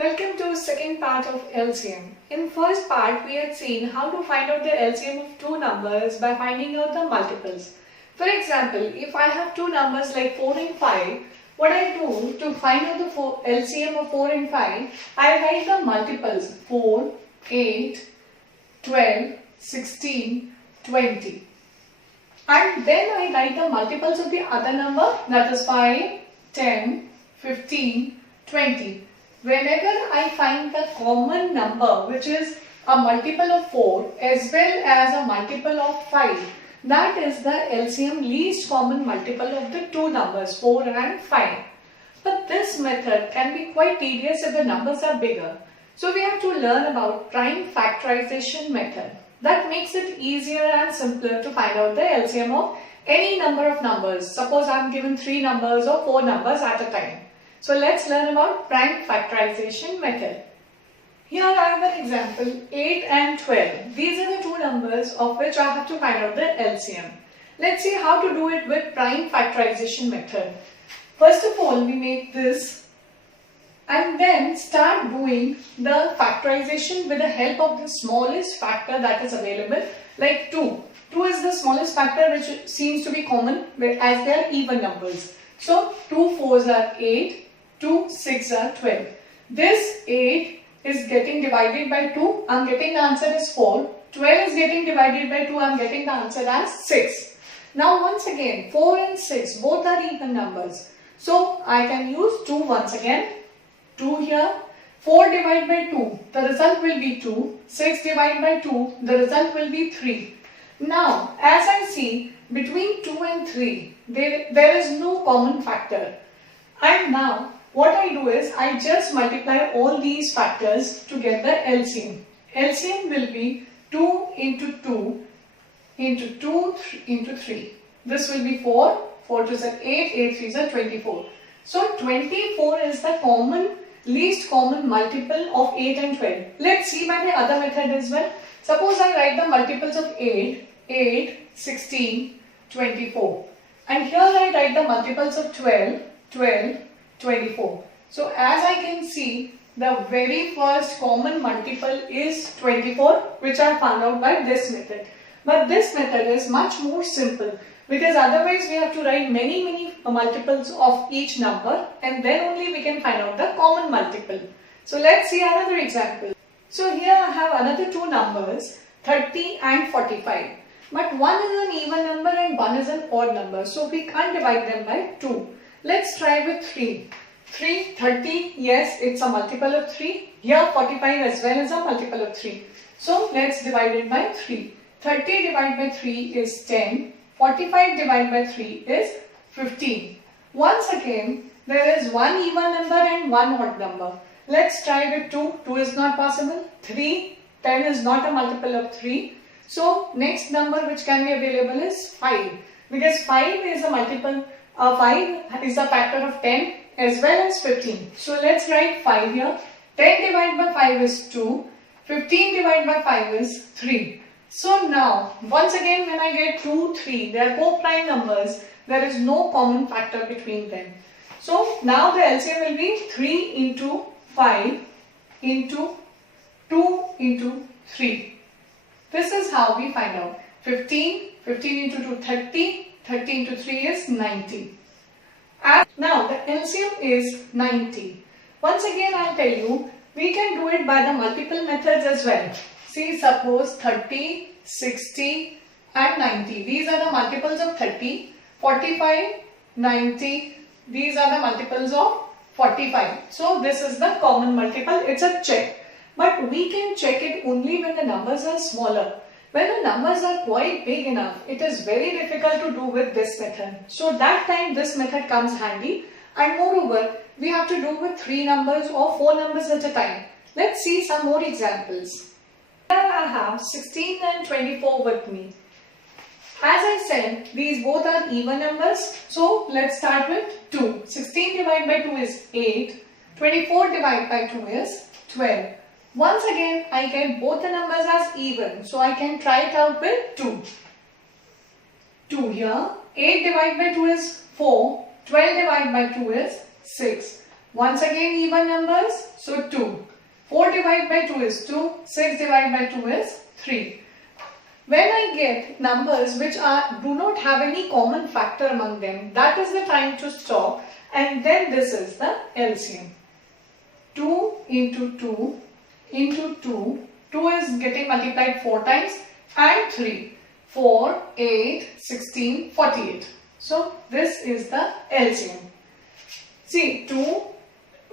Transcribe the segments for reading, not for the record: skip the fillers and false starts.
Welcome to second part of LCM. In first part, we had seen how to find out the LCM of two numbers by finding out the multiples. For example, if I have two numbers like 4 and 5, what I do to find out the LCM of 4 and 5, I write the multiples 4, 8, 12, 16, 20. And then I write the multiples of the other number, that is 5, 10, 15, 20. Whenever I find the common number which is a multiple of 4 as well as a multiple of 5, that is the LCM least common multiple of the two numbers 4 and 5. But this method can be quite tedious if the numbers are bigger. So we have to learn about prime factorization method. That makes it easier and simpler to find out the LCM of any number of numbers. Suppose I am given 3 numbers or 4 numbers at a time. So let's learn about prime factorization method. Here I have an example 8 and 12. These are the two numbers of which I have to find out the LCM. Let's see how to do it with prime factorization method. First of all, we make this and then start doing the factorization with the help of the smallest factor that is available, like 2. 2 is the smallest factor which seems to be common as they are even numbers. So 2 4s are 8, 2 6 are 12. This 8 is getting divided by 2, I am getting the answer as 4. 12 is getting divided by 2, I am getting the answer as 6. Now once again 4 and 6 both are even numbers. So I can use 2 once again. 2 here, 4 divided by 2, the result will be 2, 6 divided by 2, the result will be 3. Now, as I see, between 2 and 3, there is no common factor. And now, what I do is, I just multiply all these factors to get the LCM. LCM will be 2 into 2 into 2 into 3. This will be 4, 4 2s are 8, 8 3s are 24. So, 24 is the least common multiple of 8 and 12. Let's see by the other method as well. Suppose I write the multiples of 8, 8, 16, 24. And here I write the multiples of 12, 12, 24. So as I can see, the very first common multiple is 24, which I found out by this method. But this method is much more simple, because otherwise we have to write many multiples of each number and then only we can find out the common multiple. So let's see another example. So here I have another two numbers 30 and 45. But one is an even number and one is an odd number. So we can't divide them by 2. Let's try with 3. 30, yes, it's a multiple of 3. Here 45 as well as a multiple of 3. So let's divide it by 3. 30 divided by 3 is 10. 45 divided by 3 is 15. Once again, there is one even number and one odd number. Let's try with 2. 2 is not possible. 3, 10 is not a multiple of 3. So, next number which can be available is 5. Because 5 is a multiple, 5 is a factor of 10 as well as 15. So, let's write 5 here. 10 divided by 5 is 2. 15 divided by 5 is 3. So now, once again when I get 2, 3, they are co-prime numbers, there is no common factor between them. So now the LCM will be 3 into 5 into 2 into 3. This is how we find out. 15 into 2, 30, 30 into 3 is 90. And now the LCM is 90. Once again I will tell you, we can do it by the multiple methods as well. See, suppose 30, 60 and 90. These are the multiples of 30. 45, 90. These are the multiples of 45. So this is the common multiple. It's a check. But we can check it only when the numbers are smaller. When the numbers are quite big enough, it is very difficult to do with this method. So that time this method comes handy. And moreover, we have to do with 3 numbers or 4 numbers at a time. Let's see some more examples. Here I have 16 and 24 with me. As I said, these both are even numbers. So let's start with 2. 16 divided by 2 is 8. 24 divided by 2 is 12. Once again, I get both the numbers as even. So I can try it out with 2. 2 here. 8 divided by 2 is 4. 12 divided by 2 is 6. Once again even numbers, so 2. 4 divided by 2 is 2, 6 divided by 2 is 3. When I get numbers which do not have any common factor among them, that is the time to stop, and then this is the LCM. 2 into 2 into 2, 2 is getting multiplied 4 times, and 3. 4, 8, 16, 48. So this is the LCM. See, 2,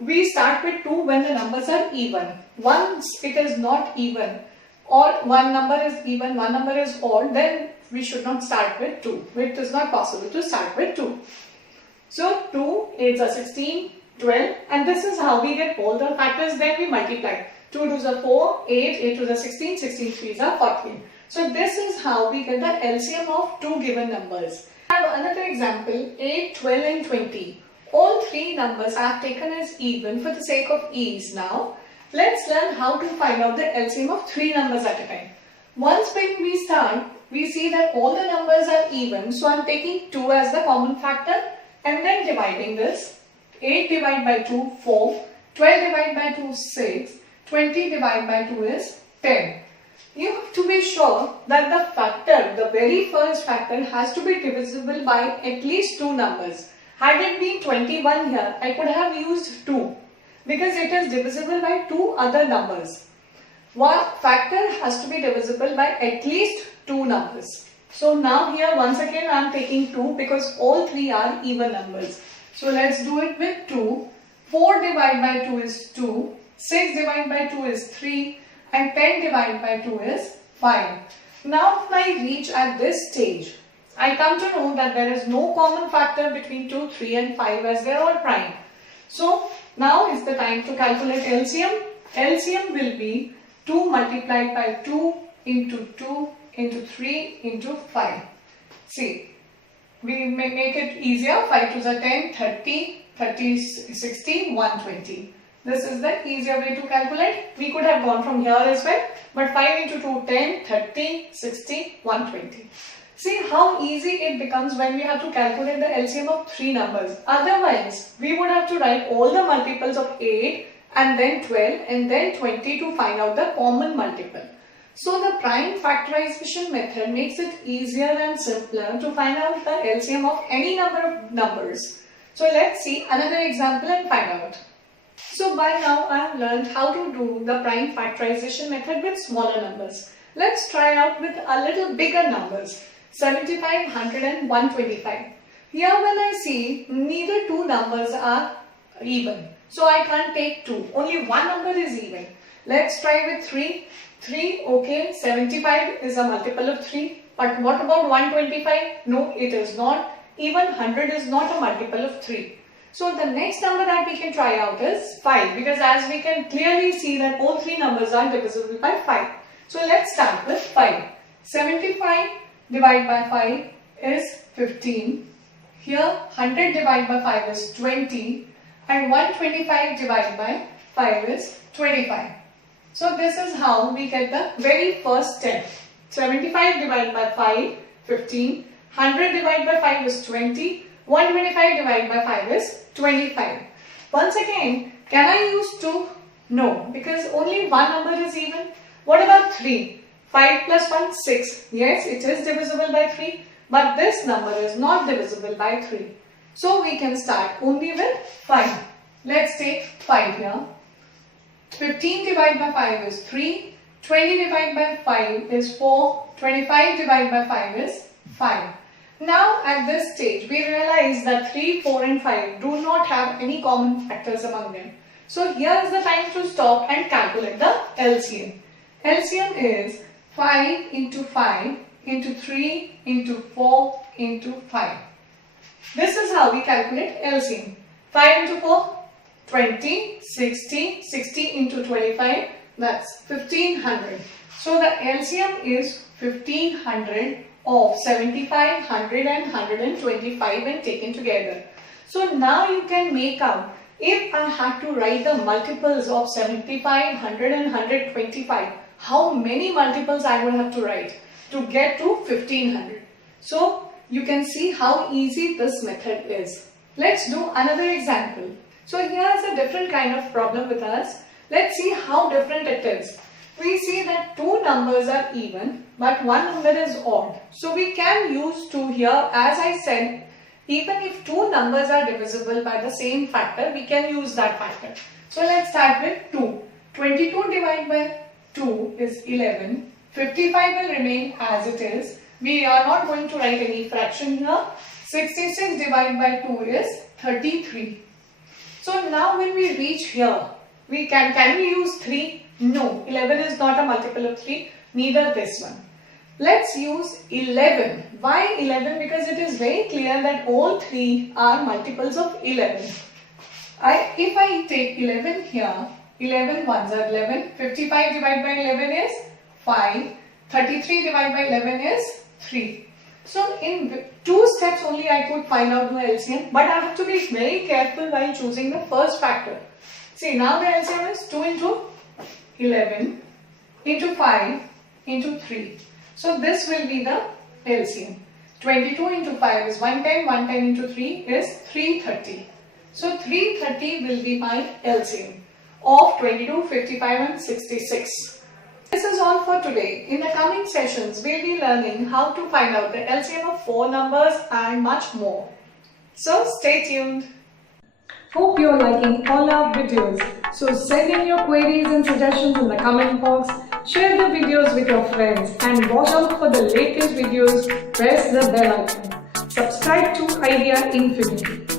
we start with 2 when the numbers are even. Once it is not even, or one number is even, one number is odd, then we should not start with 2. It is not possible to start with 2. So 2, 8 are 16, 12, and this is how we get all the factors. Then we multiply. 2 2s are 4, 8, 8 2s are 16, 16 3s are 14. So this is how we get the LCM of two given numbers. I have another example, 8, 12 and 20. All three numbers I have taken as even for the sake of ease now. Let's learn how to find out the LCM of three numbers at a time. Once when we start, we see that all the numbers are even. So I am taking 2 as the common factor and then dividing this. 8 divided by 2, 4. 12 divided by 2, 6. 20 divided by 2 is 10. You have to be sure that the factor, the very first factor, has to be divisible by at least two numbers. Had it been 21 here, I could have used 2 because it is divisible by two other numbers. One factor has to be divisible by at least two numbers. So now here once again I am taking 2 because all three are even numbers. So let's do it with 2. 4 divided by 2 is 2. 6 divided by 2 is 3. And 10 divided by 2 is 5. Now when I reach at this stage, I come to know that there is no common factor between 2, 3 and 5 as they are all prime. So now is the time to calculate LCM. LCM will be 2 multiplied by 2 into 2 into 3 into 5. See, we may make it easier. 5 2s are 10, 30, 30 60, 120. This is the easier way to calculate. We could have gone from here as well, but 5 into 2, 10, 30, 60, 120. See how easy it becomes when we have to calculate the LCM of three numbers. Otherwise, we would have to write all the multiples of 8 and then 12 and then 20 to find out the common multiple. So the prime factorization method makes it easier and simpler to find out the LCM of any number of numbers. So let's see another example and find out. So by now I have learned how to do the prime factorization method with smaller numbers. Let's try out with a little bigger numbers, 75, 100 and 125. Here when I see neither two numbers are even, so I can't take 2, only one number is even. Let's try with 3. 3, okay, 75 is a multiple of 3, but what about 125? No, it is not. Even 100 is not a multiple of 3. So the next number that we can try out is 5, because as we can clearly see that all three numbers are divisible by 5. So let's start with 5. 75 divided by 5 is 15. Here 100 divided by 5 is 20 and 125 divided by 5 is 25. So this is how we get the very first step. 75 divided by 5, 15. 100 divided by 5 is 20. 125 divided by 5 is 25. Once again, can I use 2? No, because only one number is even. What about 3? 5 plus 1, 6. Yes, it is divisible by 3, but this number is not divisible by 3. So we can start only with 5. Let's take 5 here. 15 divided by 5 is 3. 20 divided by 5 is 4. 25 divided by 5 is 5. Now at this stage, we realize that 3, 4 and 5 do not have any common factors among them. So here is the time to stop and calculate the LCM. LCM is 5 into 5 into 3 into 4 into 5. This is how we calculate LCM. 5 into 4, 20, 60, 60 into 25, that's 1500. So the LCM is 1500 of 75, 100 and 125 when taken together. So now you can make out, if I had to write the multiples of 75, 100 and 125, how many multiples I would have to write to get to 1500. So you can see how easy this method is. Let's do another example. So here's a different kind of problem with us. Let's see how different it is. We see that two numbers are even, but one number is odd. So we can use 2 here. As I said, even if two numbers are divisible by the same factor, we can use that factor. So let's start with 2. 22 divided by 2 is 11. 55 will remain as it is. We are not going to write any fraction here. 66 divided by 2 is 33. So now when we reach here, can we use 3? No, 11 is not a multiple of 3, neither this one. Let's use 11. Why 11? Because it is very clear that all 3 are multiples of 11. If I take 11 here, 11 ones are 11, 55 divided by 11 is 5, 33 divided by 11 is 3. So in 2 steps only I could find out the LCM, but I have to be very careful while choosing the first factor. See, now the LCM is 2 into 11 into 5 into 3. So this will be the LCM. 22 into 5 is 110, 110 into 3 is 330. So 330 will be my LCM of 22, 55 and 66. This is all for today. In the coming sessions, we'll be learning how to find out the LCM of 4 numbers and much more. So stay tuned. Hope you're liking all our videos. So send in your queries and suggestions in the comment box. Share the videos with your friends and watch out for the latest videos. Press the bell icon. Subscribe to Idea Infinity.